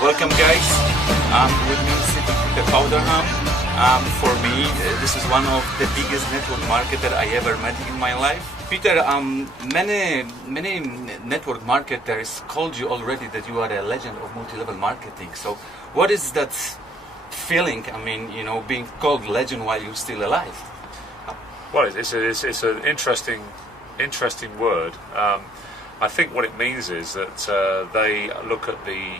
Welcome guys, with me is Peterem Powderham. For me, this is one of the biggest network marketer I ever met in my life. Peter, many network marketers called you already that you are a legend of multi-level marketing. So what is that feeling, being called legend while you're still alive? Well, it's an interesting word. I think what it means is that they look at the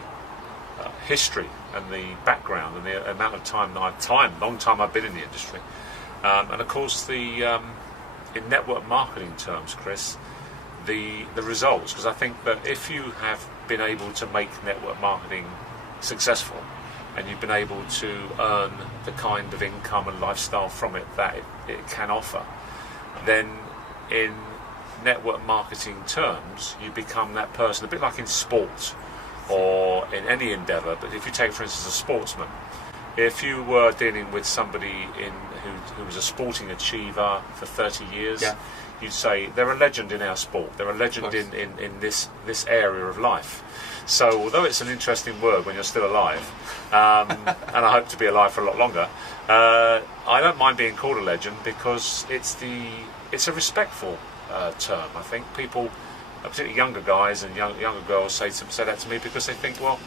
history and the background and the amount of long time I've been in the industry, and of course in network marketing terms, Chris, the results. Because I think that if you have been able to make network marketing successful and you've been able to earn the kind of income and lifestyle from it that it can offer, then in network marketing terms you become that person, a bit like in sport or in any endeavour. But if you take, for instance, a sportsman, if you were dealing with somebody who was a sporting achiever for 30 years, you'd say they're a legend in our sport, they're a legend in this area of life. So although it's an interesting word when you're still alive, and I hope to be alive for a lot longer, I don't mind being called a legend because it's a respectful term. I think people, particularly younger guys and younger girls, say that to me because they think, well,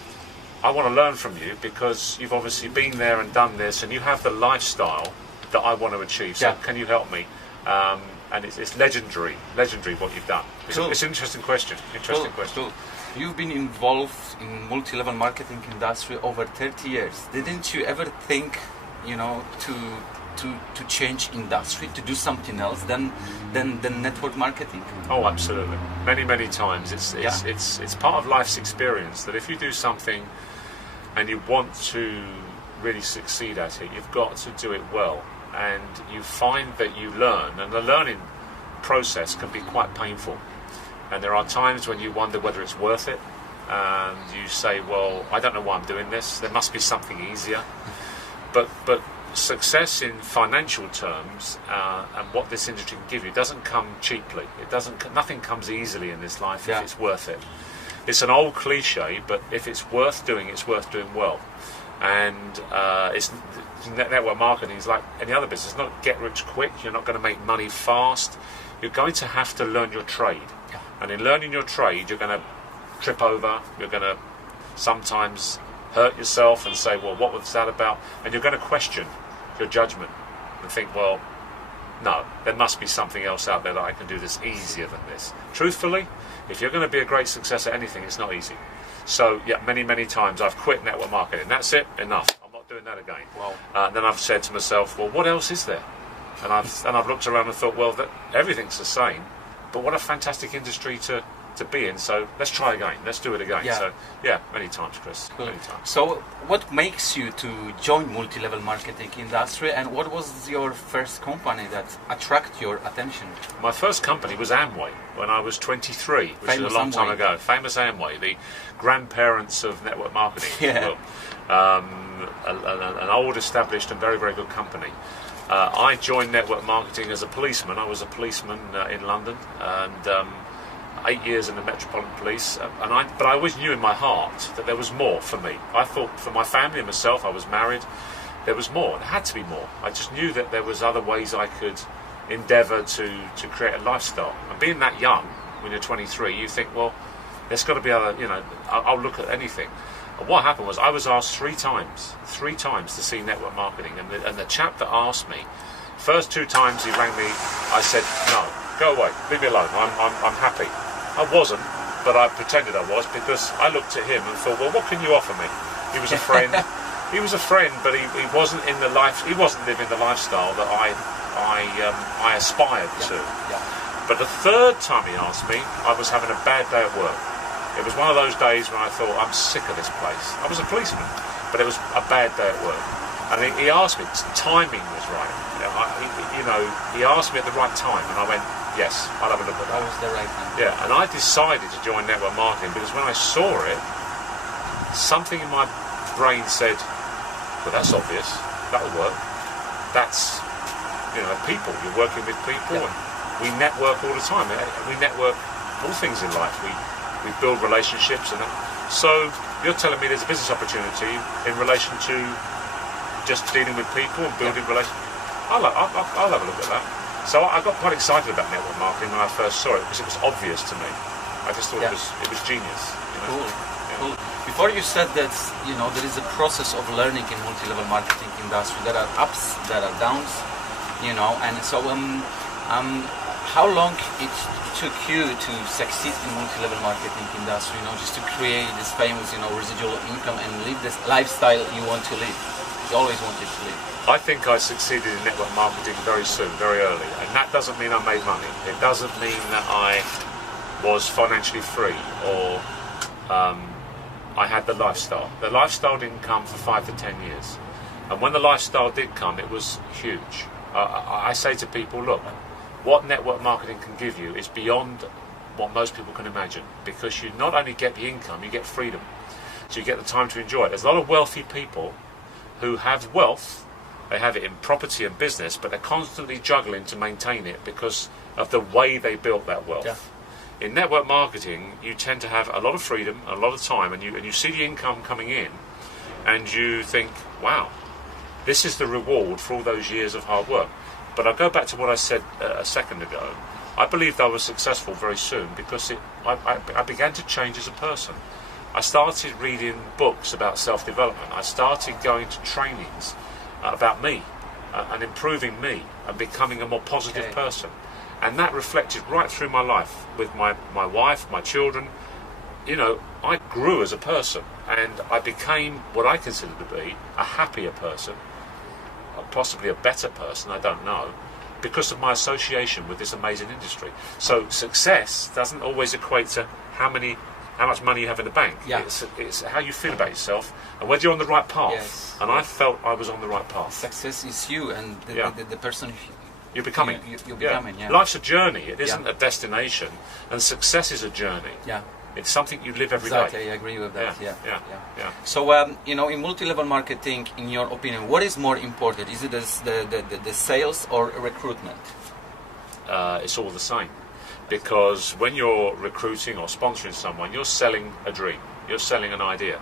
I want to learn from you because you've obviously been there and done this and you have the lifestyle that I want to achieve, so can you help me? And it's legendary what you've done. It's an interesting question. Cool. You've been involved in multi-level marketing industry over 30 years. Didn't you ever think, to change industry, to do something else than network marketing? Oh, absolutely. Many times. It's part of life's experience that if you do something and you want to really succeed at it, you've got to do it well. And you find that you learn, and the learning process can be quite painful. And there are times when you wonder whether it's worth it, and you say, well, I don't know why I'm doing this, there must be something easier. But success in financial terms, and what this industry can give you, doesn't come cheaply. Nothing comes easily in this life if it's worth it. It's an old cliche, but if it's worth doing, it's worth doing well. And network marketing is like any other business. It's not get rich quick. You're not going to make money fast. You're going to have to learn your trade. And in learning your trade, you're going to trip over. You're going to sometimes hurt yourself and say, well, what was that about? And you're going to question your judgment and think, well, no, there must be something else out there that I can do that's easier than this. Truthfully, if you're going to be a great success at anything, it's not easy. So, many times I've quit network marketing. That's it, enough. I'm not doing that again. Wow. Then I've said to myself, well, what else is there? And I've looked around and thought, well, everything's the same, but what a fantastic industry to be in. So let's try again. Let's do it again. So many times, Chris. Cool. Many times. So what makes you to join multi-level marketing industry, and what was your first company that attracted your attention? My first company was Amway when I was 23, which is a long time ago. Famous Amway, the grandparents of network marketing. An old, established and very, very good company. I joined network marketing as a policeman. I was a policeman in London, and 8 years in the Metropolitan Police, but I always knew in my heart that there was more for me. I thought for my family and myself, I was married, there was more. There had to be more. I just knew that there was other ways I could endeavour to create a lifestyle. And being that young, when you're 23, you think, well, there's got to be other, I'll look at anything. And what happened was I was asked three times to see network marketing, and the chap that asked me, first 2 times he rang me, I said, no, go away, leave me alone, I'm happy. I wasn't, but I pretended I was, because I looked at him and thought, well, what can you offer me? He was a friend. He was a friend, but he wasn't in the life. He wasn't living the lifestyle that I aspired to. But the third time he asked me, I was having a bad day at work. It was one of those days when I thought, I'm sick of this place. I was a policeman, but it was a bad day at work. And he asked me, timing was right. He asked me at the right time, and I went, yes, I'll have a look at that. That was the right time. Yeah, and I decided to join network marketing because when I saw it, something in my brain said, well, that's obvious, that'll work. That's, people, you're working with people, and we network all the time. We network all things in life. We build relationships, and So you're telling me there's a business opportunity in relation to just dealing with people and building relationships? I'll have a look at that. So I got quite excited about network marketing when I first saw it because it was obvious to me. I just thought it was genius. You know? Cool. Cool. Before you said that, you know, there is a process of learning in multi-level marketing industry. There are ups, there are downs, you know, and so how long it took you to succeed in multi-level marketing industry, you know, just to create this famous, you know, residual income and live this lifestyle you want to live, you always wanted to live? I think I succeeded in network marketing very soon, very early, and that doesn't mean I made money. It doesn't mean that I was financially free or I had the lifestyle. The lifestyle didn't come for 5 to 10 years, and when the lifestyle did come, it was huge. I say to people, look, what network marketing can give you is beyond what most people can imagine, because you not only get the income, you get freedom. So you get the time to enjoy it. There's a lot of wealthy people who have wealth. They have it in property and business, but they're constantly juggling to maintain it because of the way they built that wealth. Yeah. In network marketing, you tend to have a lot of freedom, a lot of time, and you see the income coming in, and you think, wow, this is the reward for all those years of hard work. But I'll go back to what I said a second ago. I believed I was successful very soon because I began to change as a person. I started reading books about self-development. I started going to trainings about me and improving me and becoming a more positive person. And that reflected right through my life with my wife, my children. You know, I grew as a person and I became what I consider to be a happier person, possibly a better person, I don't know, because of my association with this amazing industry. So success doesn't always equate to how much money you have in the bank. Yeah. It's how you feel about yourself and whether you're on the right path. Yes. And I felt I was on the right path. Success is you and the person you're becoming. You're becoming. Yeah. Life's a journey. It isn't a destination, and success is a journey. Yeah. It's something you live every day. Exactly, I agree with that. Yeah. So, you know, in multi-level marketing, in your opinion, what is more important? Is it the sales or recruitment? It's all the same. Because when you're recruiting or sponsoring someone, you're selling a dream. You're selling an idea.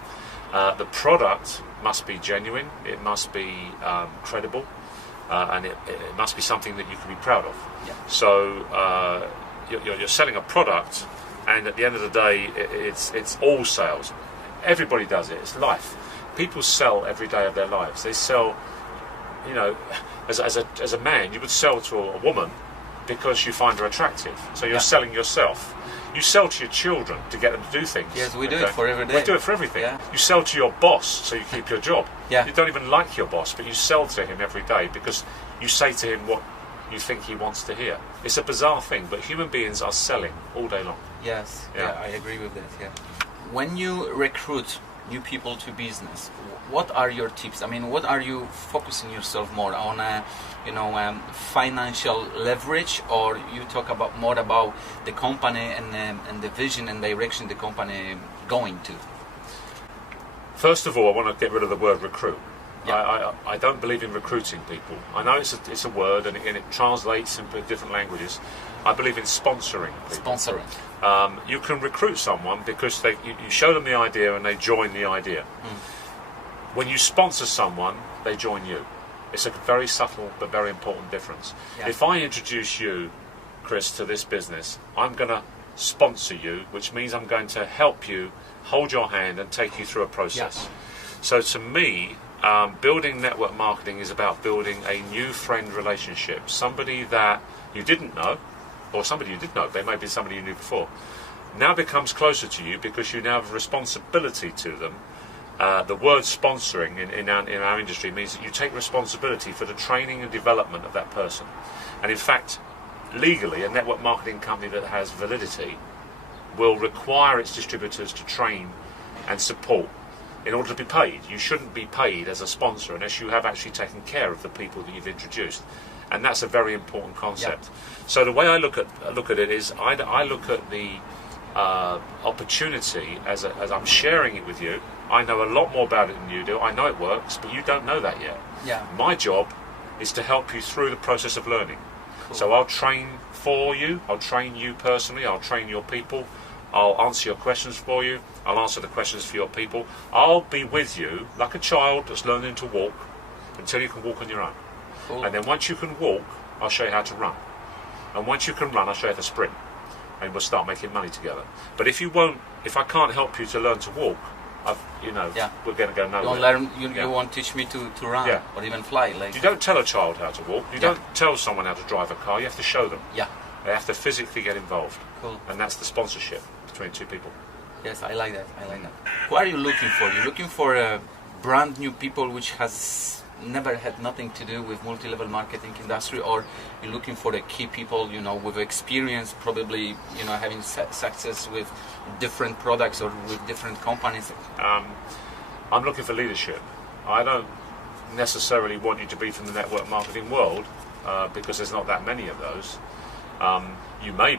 The product must be genuine. It must be credible. And it must be something that you can be proud of. Yeah. So you're selling a product, and at the end of the day, it's all sales. Everybody does it. It's life. People sell every day of their lives. They sell, you know, as a man, you would sell to a woman because you find her attractive. So you're selling yourself. You sell to your children to get them to do things. Yes, we do it for every day. We do it for everything. Yeah. You sell to your boss so you keep your job. Yeah. You don't even like your boss, but you sell to him every day because you say to him what you think he wants to hear. It's a bizarre thing, but human beings are selling all day long. Yes, I agree with that. Yeah. When you recruit new people to business, what are your tips? I mean, what are you focusing yourself more on? Financial leverage, or you talk more about the company and the vision and direction the company going to? First of all, I want to get rid of the word recruit. Yeah. I don't believe in recruiting people. I know it's a word and it translates into different languages. I believe in sponsoring people. Sponsoring. You can recruit someone because you show them the idea and they join the idea. When you sponsor someone, they join you. It's a very subtle but very important difference. Yeah. If I introduce you, Chris, to this business, I'm going to sponsor you, which means I'm going to help you, hold your hand and take you through a process. Yeah. So to me, building network marketing is about building a new friend relationship. Somebody that you didn't know, or somebody you did know, they may be somebody you knew before, now becomes closer to you because you now have a responsibility to them. The word sponsoring in our industry means that you take responsibility for the training and development of that person. And in fact, legally, a network marketing company that has validity will require its distributors to train and support in order to be paid. You shouldn't be paid as a sponsor unless you have actually taken care of the people that you've introduced. And that's a very important concept. Yeah. So the way I look at it is I look at the opportunity as I'm sharing it with you. I know a lot more about it than you do. I know it works, but you don't know that yet. Yeah. My job is to help you through the process of learning. Cool. So I'll train for you. I'll train you personally. I'll train your people. I'll answer your questions for you. I'll answer the questions for your people. I'll be with you like a child that's learning to walk until you can walk on your own. Cool. And then once you can walk, I'll show you how to run. And once you can run, I'll show you how to sprint. And we'll start making money together. But if I can't help you to learn to walk, we're going to go nowhere. You won't teach me to run or even fly. Like you don't tell a child how to walk. You don't tell someone how to drive a car. You have to show them. Yeah. They have to physically get involved. Cool. And that's the sponsorship between two people. Yes, I like that. Who are you looking for? You're looking for brand new people which has never had nothing to do with multi-level marketing industry, or you're looking for the key people, with experience, probably, having success with different products or with different companies? I'm looking for leadership. I don't necessarily want you to be from the network marketing world because there's not that many of those. You may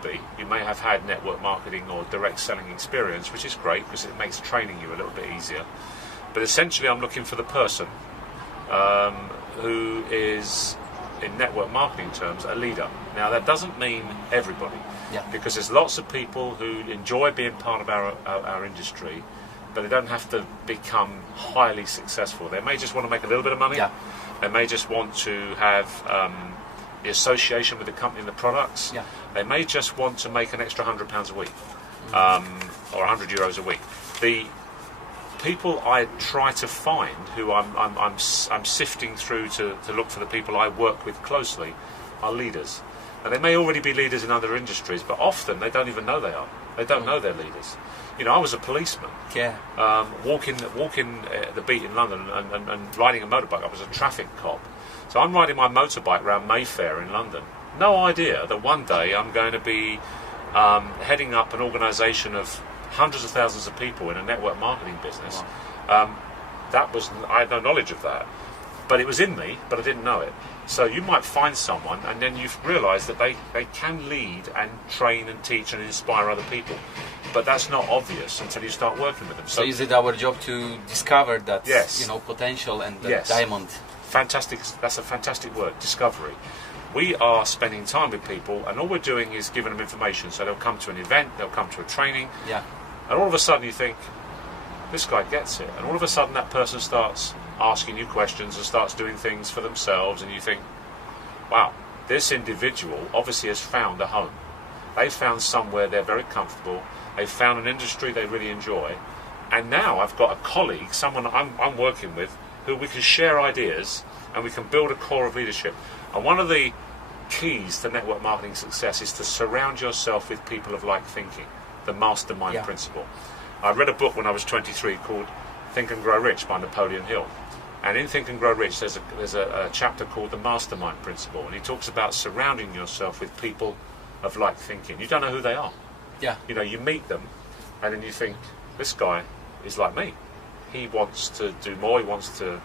have had network marketing or direct selling experience, which is great because it makes training you a little bit easier. But essentially I'm looking for the person who is, in network marketing terms, a leader. Now that doesn't mean everybody, because there's lots of people who enjoy being part of our industry, but they don't have to become highly successful. They may just want to make a little bit of money. They may just want to have the association with the company and the products. They may just want to make an extra £100 a week or €100 a week. The people I try to find, who I'm sifting through to look for the people I work with closely, are leaders. And they may already be leaders in other industries, but often they don't even know they are. They don't know they're leaders. I was a policeman. Walking the beat in London and riding a motorbike. I was a traffic cop. So I'm riding my motorbike around Mayfair in London. No idea that one day I'm going to be heading up an organisation of hundreds of thousands of people in a network marketing business. Wow. I had no knowledge of that, but it was in me, but I didn't know it. So you might find someone and then you realise that they can lead and train and teach and inspire other people, but that's not obvious until you start working with them. So is it our job to discover that potential and the diamond? Fantastic. That's a fantastic word, discovery. We are spending time with people and all we're doing is giving them information. So they'll come to an event, they'll come to a training, and all of a sudden you think, this guy gets it. And all of a sudden that person starts asking you questions and starts doing things for themselves, and you think, wow, this individual obviously has found a home. They've found somewhere they're very comfortable. They've found an industry they really enjoy. And now I've got a colleague, someone I'm working with, who we can share ideas and we can build a core of leadership. And one of the keys to network marketing success is to surround yourself with people of like thinking, the mastermind principle. I read a book when I was 23 called Think and Grow Rich by Napoleon Hill. And in Think and Grow Rich there's a chapter called the mastermind principle, and he talks about surrounding yourself with people of like thinking. You don't know who they are. You meet them and then you think, this guy is like me. He wants to do more, he wants to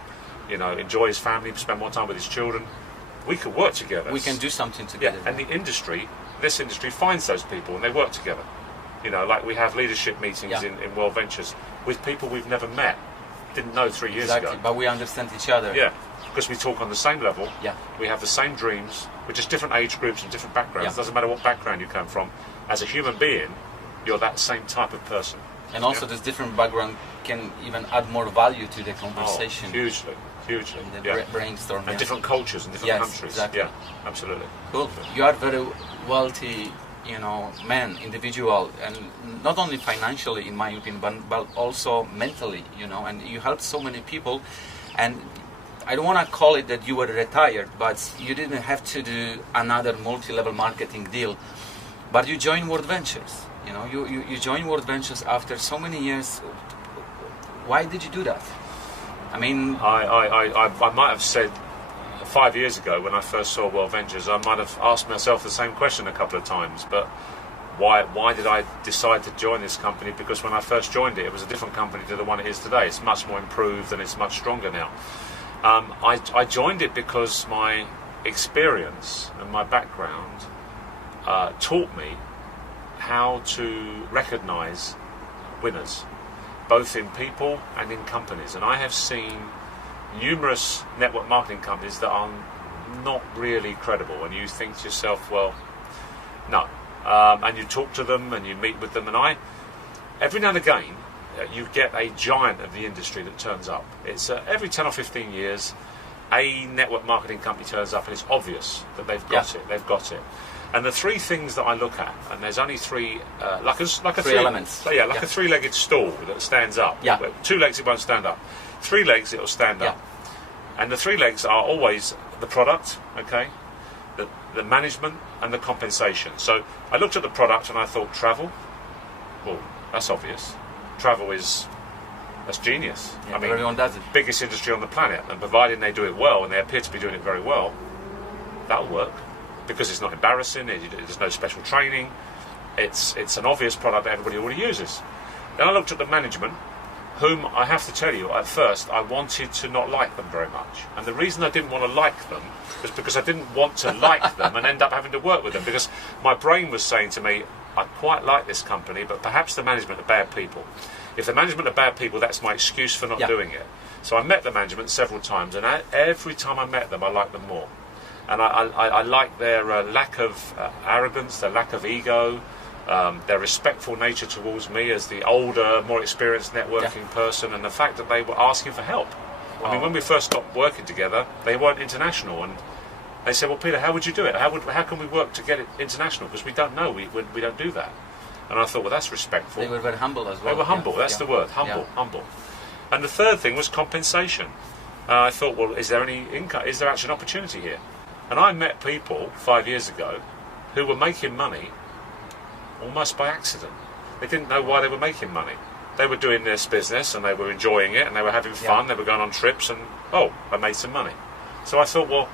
enjoy his family, spend more time with his children. We could work together. We can do something together. And this industry finds those people and they work together. Like we have leadership meetings in World Ventures with people we've never met, didn't know 3 years ago. But we understand each other. Because we talk on the same level. We have the same dreams. We're just different age groups and different backgrounds. It doesn't matter what background you come from. As a human being, you're that same type of person. And also this different background can even add more value to the conversation. Hugely. And the brainstorm. And different cultures and different countries. Exactly. Yeah, absolutely. Cool. You are very wealthy, man, individual, and not only financially, in my opinion, but also mentally, and you helped so many people. And I don't want to call it that you were retired, but you didn't have to do another multi-level marketing deal. But you joined World Ventures. You joined World Ventures after so many years. Why did you do that? I mean, I might have said 5 years ago when I first saw World Ventures, I might have asked myself the same question a couple of times. But why did I decide to join this company? Because when I first joined it, it was a different company to the one it is today. It's much more improved and it's much stronger now. I joined it because my experience and my background taught me how to recognise winners, both in people and in companies. And I have seen numerous network marketing companies that are not really credible, and you think to yourself, well, no. And you talk to them and you meet with them, and every now and again, you get a giant of the industry that turns up. It's every 10 or 15 years, a network marketing company turns up, and it's obvious that they've got it. They've got it. And the three things that I look at, and there's only three, like a three elements. Yeah, like a three-legged stool that stands up. Yeah. Two legs, it won't stand up. Three legs, it'll stand up. And the three legs are always the product, okay, the management, and the compensation. So I looked at the product and I thought, travel? Well, that's obvious. Travel that's genius. Yeah, I mean, everyone does it. Biggest industry on the planet, and providing they do it well, and they appear to be doing it very well, that'll work. Because it's not embarrassing, there's no special training, it's an obvious product that everybody already uses. Then I looked at the management, whom I have to tell you, at first I wanted to not like them very much. And the reason I didn't want to like them was because I didn't want to like them and end up having to work with them, because my brain was saying to me, I quite like this company, but perhaps the management are bad people. If the management are bad people, that's my excuse for not doing it. So I met the management several times, and every time I met them, I liked them more. And I like their lack of arrogance, their lack of ego, their respectful nature towards me as the older, more experienced networking person, and the fact that they were asking for help. I mean, when we first stopped working together, they weren't international, and they said, well, Peter, how would you do it? How can we work to get it international? Because we don't know, we don't do that. And I thought, well, that's respectful. They were very humble as well. They were humble, that's the word, humble. And the third thing was compensation. I thought, well, is there any income? Is there actually an opportunity here? And I met people 5 years ago who were making money almost by accident. They didn't know why they were making money. They were doing this business and they were enjoying it and they were having fun, they were going on trips, and I made some money. So I thought, well,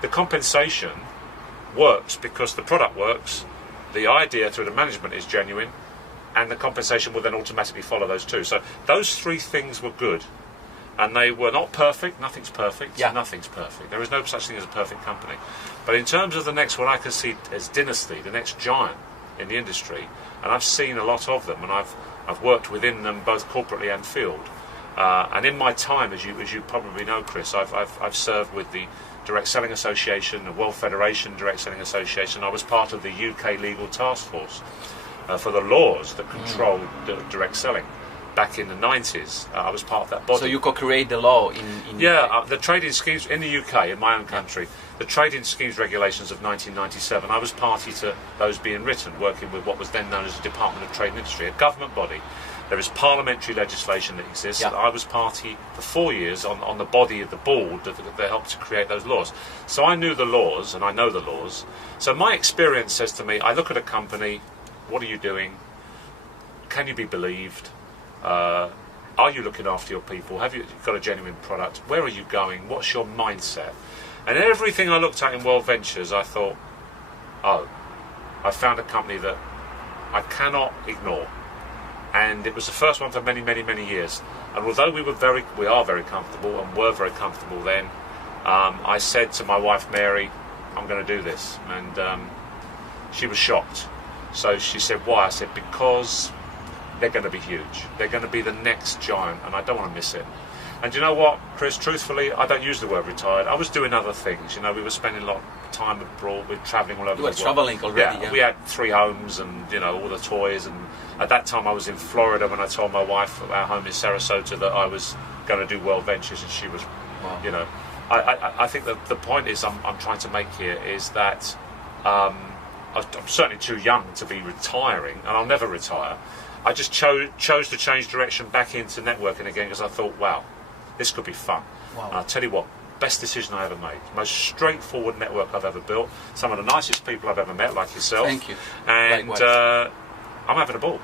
the compensation works because the product works, the idea through the management is genuine, and the compensation will then automatically follow those two. So those three things were good. And they were not perfect. Nothing's perfect. Nothing's perfect. There is no such thing as a perfect company. But in terms of the next one I can see as Dynasty, the next giant in the industry, and I've seen a lot of them, and I've worked within them both corporately and field. And in my time, as you probably know, Chris, I've served with the Direct Selling Association, the World Federation Direct Selling Association. I was part of the UK Legal Task Force for the laws that control direct selling. Back in the 90s, I was part of that body. So you co-create the law in the trading schemes in the UK, in my own country, the trading schemes regulations of 1997. I was party to those being written, working with what was then known as the Department of Trade and Industry, a government body. There is parliamentary legislation that exists. I was party for 4 years on the body of the board that helped to create those laws. So I knew the laws, and I know the laws. So my experience says to me, I look at a company, what are you doing? Can you be believed? Are you looking after your people? Have you got a genuine product? Where are you going? What's your mindset? And everything I looked at in World Ventures, I thought, I found a company that I cannot ignore. And it was the first one for many, many, many years. And although we are very comfortable and were very comfortable then, I said to my wife Mary, I'm going to do this. And she was shocked. So she said, why? I said, because they're going to be huge. They're going to be the next giant, and I don't want to miss it. And you know what, Chris, truthfully, I don't use the word retired. I was doing other things. You know, we were spending a lot of time abroad, we were travelling all over the world. You were travelling already, We had 3 homes and, you know, all the toys. And at that time I was in Florida when I told my wife at our home in Sarasota that I was going to do World Ventures, and she was, you know. I think that the point is I'm trying to make here is that I'm certainly too young to be retiring, and I'll never retire. I just chose to change direction back into networking again because I thought, wow, this could be fun. And I'll tell you what, best decision I ever made. Most straightforward network I've ever built. Some of the nicest people I've ever met, like yourself. Thank you. And I'm having a ball.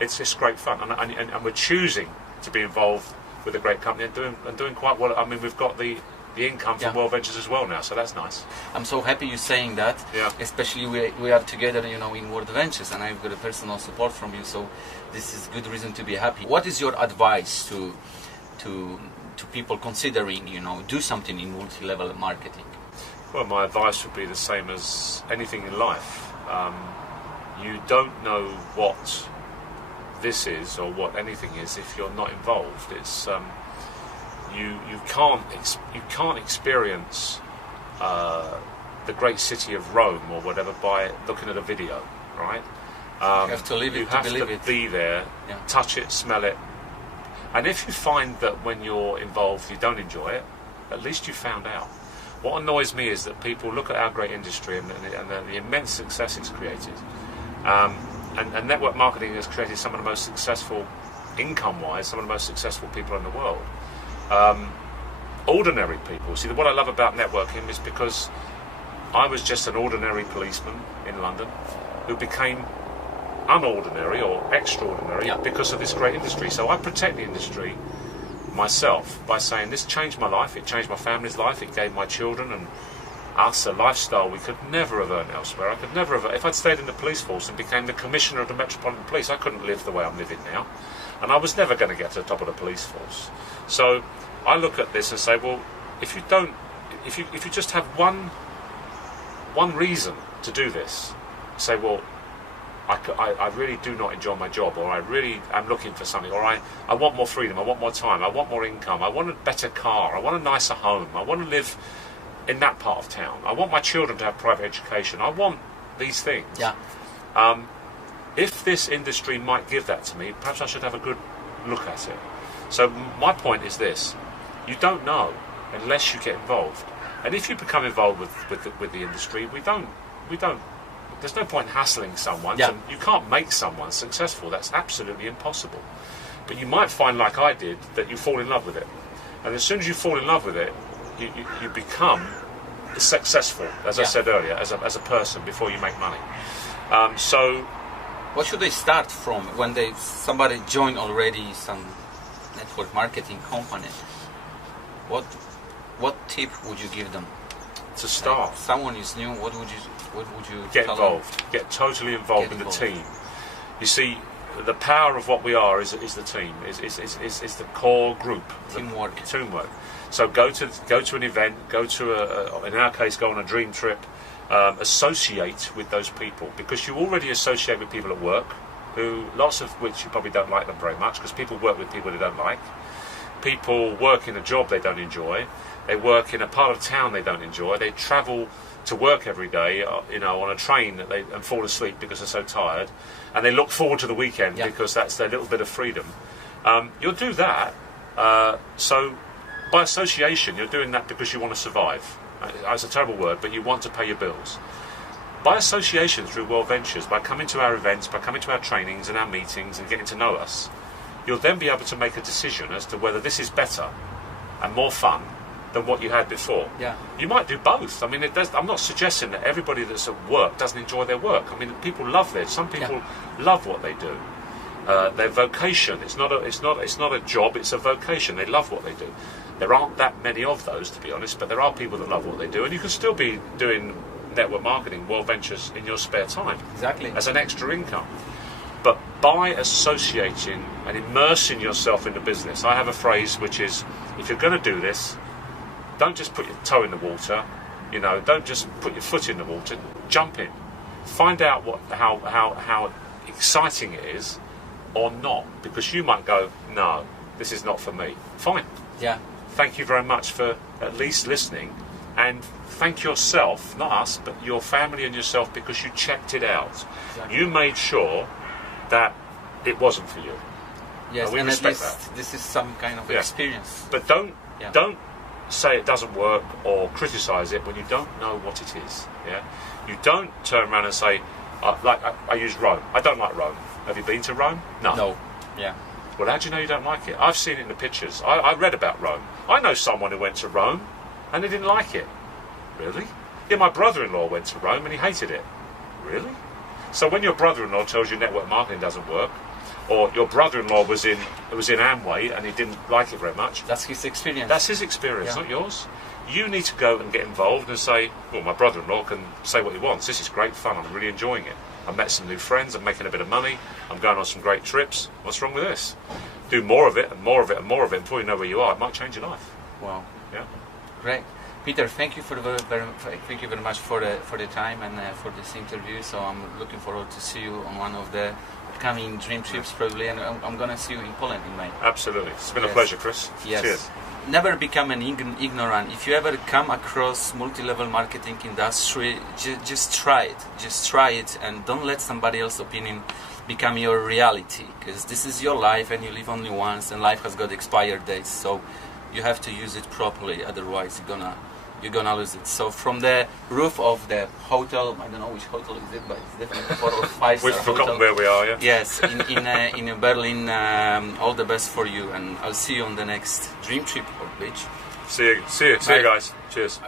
It's great fun, and we're choosing to be involved with a great company and doing quite well. I mean, we've got the income from World Ventures as well now, so that's nice. I'm so happy you're saying that. Especially we are together, you know, in World Ventures, and I've got a personal support from you, so this is good reason to be happy. What is your advice to people considering, you know, do something in multi-level marketing? Well, my advice would be the same as anything in life. You don't know what this is or what anything is if you're not involved. It's you can't experience the great city of Rome or whatever by looking at a video, right? You have to live it You to have believe to it. be there, Yeah. touch it, smell it. And if you find that when you're involved you don't enjoy it, at least you found out. What annoys me is that people look at our great industry and the immense success it's created. And network marketing has created some of the most successful, income-wise, some of the most successful people in the world. Ordinary people. See, what I love about networking is because I was just an ordinary policeman in London who became unordinary or extraordinary because of this great industry. So I protect the industry myself by saying this changed my life, it changed my family's life, it gave my children and us a lifestyle we could never have earned elsewhere. I could never have, if I'd stayed in the police force and became the commissioner of the Metropolitan Police, I couldn't live the way I'm living now, and I was never going to get to the top of the police force. So I look at this and say, well, if you just have one reason to do this, say, well, I really do not enjoy my job, or I really am looking for something, or I want more freedom, I want more time, I want more income, I want a better car, I want a nicer home, I want to live in that part of town, I want my children to have private education, I want these things. Yeah. If this industry might give that to me, perhaps I should have a good look at it. So my point is this: you don't know unless you get involved, and if you become involved with the industry, we don't. There's no point hassling someone. Yeah. You can't make someone successful. That's absolutely impossible. But you might find, like I did, that you fall in love with it. And as soon as you fall in love with it, you become successful, as I said earlier, as a person before you make money. So, what should they start from when somebody join already some network marketing company? What tip would you give them? To start, like someone is new. What would you get tell involved? them? Get totally involved in the team. You see, the power of what we are is the team. Is the core group. Teamwork. Teamwork. So go to an event. Go to in our case, go on a dream trip. Associate with those people, because you already associate with people at work, who lots of which you probably don't like them very much, because people work with people they don't like. People work in a job they don't enjoy. They work in a part of town they don't enjoy. They travel to work every day, on a train and fall asleep because they're so tired. And they look forward to the weekend because that's their little bit of freedom. You'll do that. So by association, you're doing that because you want to survive. It's a terrible word, but you want to pay your bills. By association through World Ventures, by coming to our events, by coming to our trainings and our meetings and getting to know us, you'll then be able to make a decision as to whether this is better and more fun than what you had before. Yeah. You might do both. I mean, I'm not suggesting that everybody that's at work doesn't enjoy their work. I mean, people love this. Some people love what they do. Their vocation. It's not a job. It's a vocation. They love what they do. There aren't that many of those, to be honest, but there are people that love what they do, and you can still be doing network marketing, World Ventures in your spare time. Exactly. As an extra income. But by associating and immersing yourself in the business, I have a phrase which is, if you're going to do this, don't just put your toe in the water, don't just put your foot in the water, jump in. Find out how exciting it is or not, because you might go, no, this is not for me. Fine. Yeah. Thank you very much for at least listening, and thank yourself, not us, but your family and yourself, because you checked it out. Exactly. You made sure that it wasn't for you. Yes, and we respect that. This is some kind of experience. But don't say it doesn't work or criticise it when you don't know what it is. Yeah, you don't turn around and say, I use Rome. I don't like Rome. Have you been to Rome? No. Yeah. Well, how do you know you don't like it? I've seen it in the pictures. I read about Rome. I know someone who went to Rome and he didn't like it. Really? Yeah, my brother-in-law went to Rome and he hated it. Really? So when your brother-in-law tells you network marketing doesn't work, or your brother-in-law was in Amway and he didn't like it very much, that's his experience. That's his experience, not yours. You need to go and get involved and say, well, my brother-in-law can say what he wants. This is great fun. I'm really enjoying it. I've met some new friends. I'm making a bit of money. I'm going on some great trips. What's wrong with this? Do more of it and more of it and more of it until you know where you are. It might change your life. Wow. Yeah. Great. Peter, thank you thank you very much for the time and for this interview. So I'm looking forward to see you on one of the upcoming dream trips probably, and I'm gonna see you in Poland in May. Absolutely. It's been a pleasure, Chris. Yes. Cheers. never become an ignorant. If you ever come across multi-level marketing industry, just try it. Just try it, and don't let somebody else's opinion become your reality, because this is your life and you live only once, and life has got expired dates, so you have to use it properly, otherwise you're gonna lose it. So from the roof of the hotel, I don't know which hotel is it, but it's definitely 4 or 5 star We've forgotten where we are, yeah? Yes, in Berlin. All the best for you, and I'll see you on the next dream trip or beach. See you guys. Cheers.